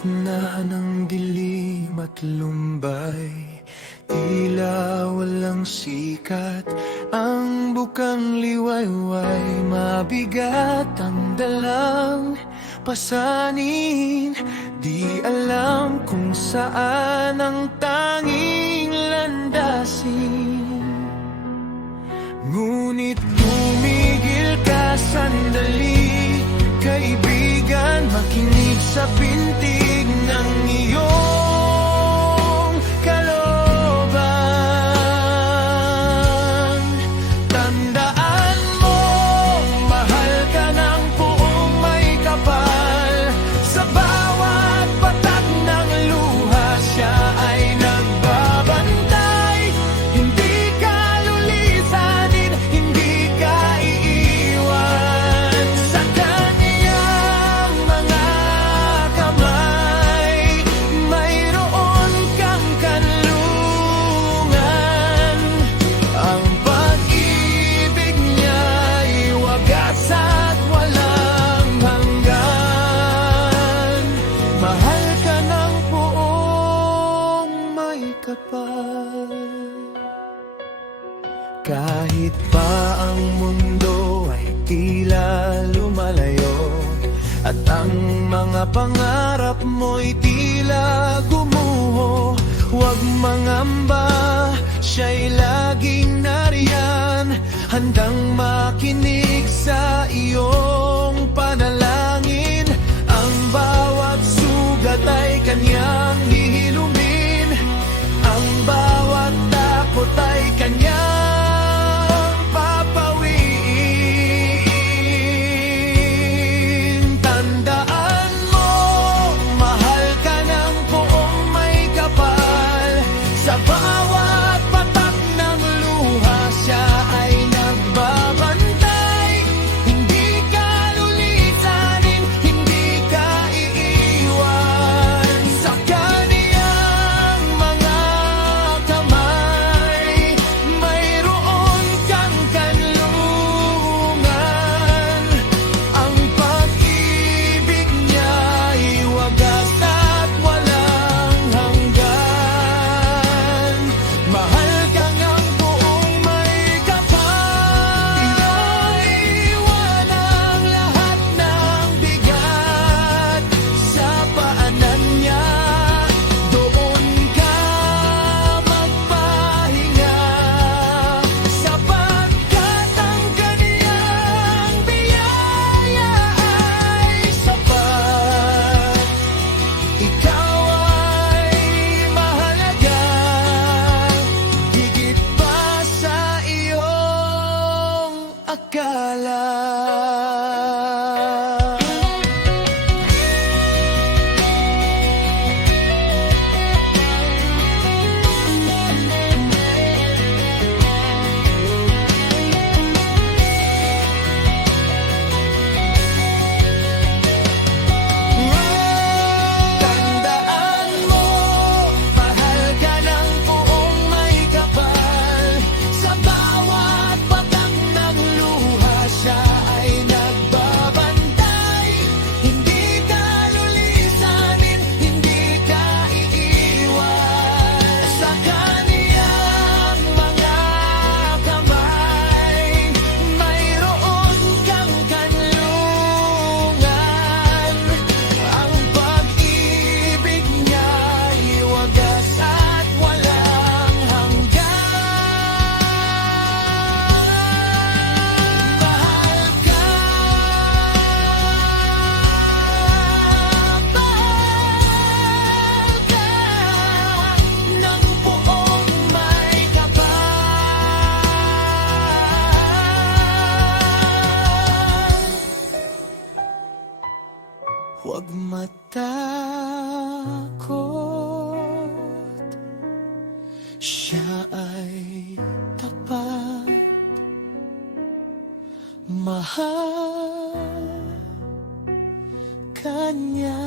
gitna ng dilim at lumbay, tila walang sikat ang bukang liwayway. Mabigat ang dalang pasanin, di alam kung saan ang tanging landasin. Ngunit tumigil ka sandali, kaibigan, makinig sa pintig ng iyong kalooban. Tandaan mo, mahal ka ng buong may kapal. Sa bawat patak ng luha, siya ay nagbabantay. Hindi ka lulisanin, hindi ka iiwan. Sa kaniyang mga kamay, mayroon kang kanlungan. Ang pag-ibig niya'y wagas at walang hanggan. Mahal ka ng buong may kapal. Kahit pa ang mundo ay tila lumalayo, at ang mga pangarap mo'y tila gumuho, huwag mangamba, siya'y laging nariyan, handang makinig sa iyong panalangin. Ang bawat sugat ay kanyang hihilumin, ang bawat takot ay kanyang papawiin. Tandaan mo, mahal ka ng buong may kapal. Sa bawat patak ng luha, siya ay nagbabantay. Hindi ka lulisanin, hindi ka iiwan. Sa kaniyang mga kamay, mayroon kang kanlungan. Ang pag-ibig niya'y wagas at walang hanggan. Mahal ka ng buong may kapal. Iwan ang lahat ng bigat sa paanan niya. Doon ka magpahinga, sapagkat ang kaniyang biyaya ay sapat. Ikaw ay mahalaga, higit pa sa iyong akala. Tandaan mo, mahal ka ng buong may kapal. Sa bawat patak ng luha, siya ay nagbabantay. Hindi ka lulisanin, hindi ka iiwan. Sa kaniyang mga kamay, mayroon kang kanlungan. Ang pag-ibig niya'y wagas at walang hanggan. Mahal ka, mahal ka ng buong may kapal. Huwag matakot, siya ay tapat. Mahal ka niya.